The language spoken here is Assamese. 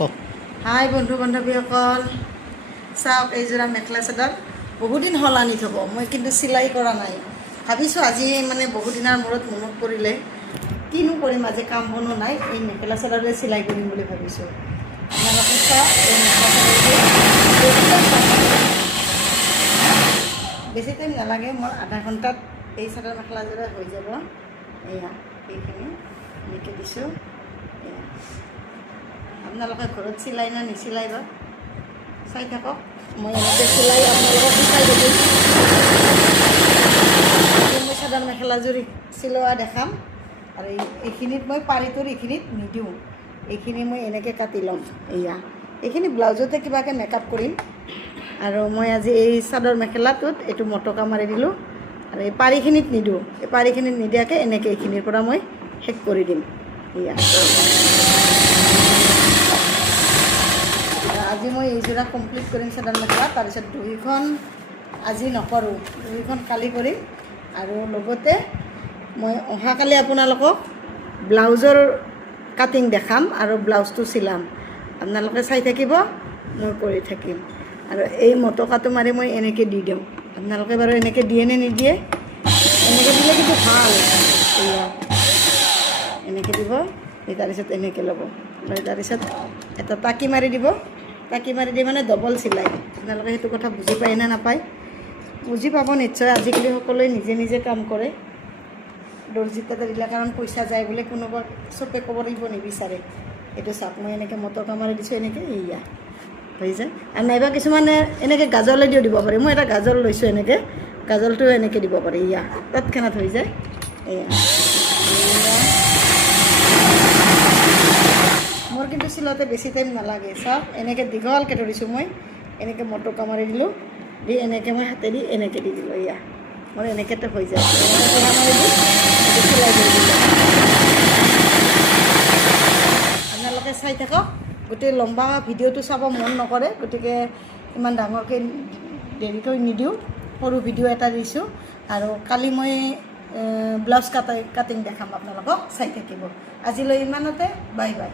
কওক। হাই বন্ধু বান্ধৱীসকল, চাওক এইযোৰা মেখেলা চাদৰ বহুদিন হ'ল আনি থ'ব, মই কিন্তু চিলাই কৰা নাই। ভাবিছোঁ আজি মানে বহুদিনৰ মূৰত মনত পৰিলে কিনো কৰিম, আজি কাম বনো নাই, এই মেখেলা চাদৰে চিলাই কৰিম বুলি ভাবিছোঁ। আপোনালোকে চাওক, এই মেখেলা চাদৰযোৰ বেছি টাইম নালাগে, মোৰ আধা ঘণ্টাত এই চাদৰ মেখেলাযোৰে হৈ যাব। এয়া এইখিনি এনেকৈ দিছোঁ। এয়া আপোনালোকে ঘৰত চিলাই না নিচিলাই বা চাই থাকক, মই এনেকৈ চিলাই আপোনালোকক শিকাই দিম। মই চাদৰ মেখেলাযোৰ চিলোৱা দেখাম, আৰু এইখিনিত মই পাৰিটোৰ এইখিনিত নিদিওঁ, এইখিনি মই এনেকৈ কাটি ল'ম। এয়া এইখিনি ব্লাউজতে কিবাকৈ মেকআপ কৰিম, আৰু মই আজি এই চাদৰ মেখেলাটোত এইটো মটকা মাৰি দিলোঁ, আৰু এই পাৰিখিনিত নিদিওঁ, এই পাৰিখিনিত নিদিয়াকৈ এনেকৈ এইখিনিৰ পৰা মই শেষ কৰি দিম। এয়া আজি মই এইযোৰা কমপ্লিট কৰিম চাদৰ মেখেলা, তাৰপিছত দুইখন আজি নকৰোঁ, দুইখন কালি কৰিম। আৰু লগতে মই অহাকালি আপোনালোকক ব্লাউজৰ কাটিং দেখাম আৰু ব্লাউজটো চিলাম, আপোনালোকে চাই থাকিব, মই কৰি থাকিম। আৰু এই মটকাটো মাৰি মই এনেকৈ দি দিওঁ, আপোনালোকে বাৰু এনেকৈ দিয়ে নে নিদিয়ে? এনেকৈ দিলে কিন্তু ভাল। এয়া এনেকৈ দিব, তাৰপিছত এনেকৈ ল'ব, লৈ তাৰপিছত এটা টাকি মাৰি দিব, টাকি মাৰি দি মানে ডবল চিলাই। আপোনালোকে সেইটো কথা বুজি পায় নে নাপায়? বুজি পাব নিশ্চয়, আজিকালি সকলোৱে নিজে নিজে কাম কৰে, দৰ্জি তাতে দিলে কাৰণ পইচা যায় বুলি কোনোবা চবে ক'ব লাগিব নিবিচাৰে। এইটো চাওক, মই এনেকৈ মটকা মাৰি দিছোঁ, এনেকৈ এয়া হৈ যায়। আৰু নাইবা কিছুমানে এনেকৈ গাজলেদিও দিব পাৰে, মই এটা গাজল লৈছোঁ, এনেকৈ গাজলটো এনেকৈ দিব পাৰে, এয়া তৎক্ষণাত হৈ যায়। এয়া মোৰ কিন্তু চিলাওঁতে বেছি টাইম নালাগে। চাওক এনেকৈ দীঘলকৈ ধৰিছোঁ মই, এনেকৈ মটকা মাৰি দিলোঁ, দি এনেকৈ মই হাতেদি এনেকৈ দি দিলোঁ। এয়া মোৰ এনেকৈতো হৈ যায়, মাৰি দি চিলাই কৰি দিলোঁ। আপোনালোকে চাই থাকক, গোটেই লম্বা ভিডিঅ'টো চাব মন নকৰে, গতিকে ইমান ডাঙৰকৈ দেৰিকৈ নিদিওঁ, সৰু ভিডিঅ' এটা দিছোঁ। আৰু কালি মই ব্লাউজ কাটিং দেখাম আপোনালোকক, চাই থাকিব। আজিলৈ ইমানতে, বাই বাই।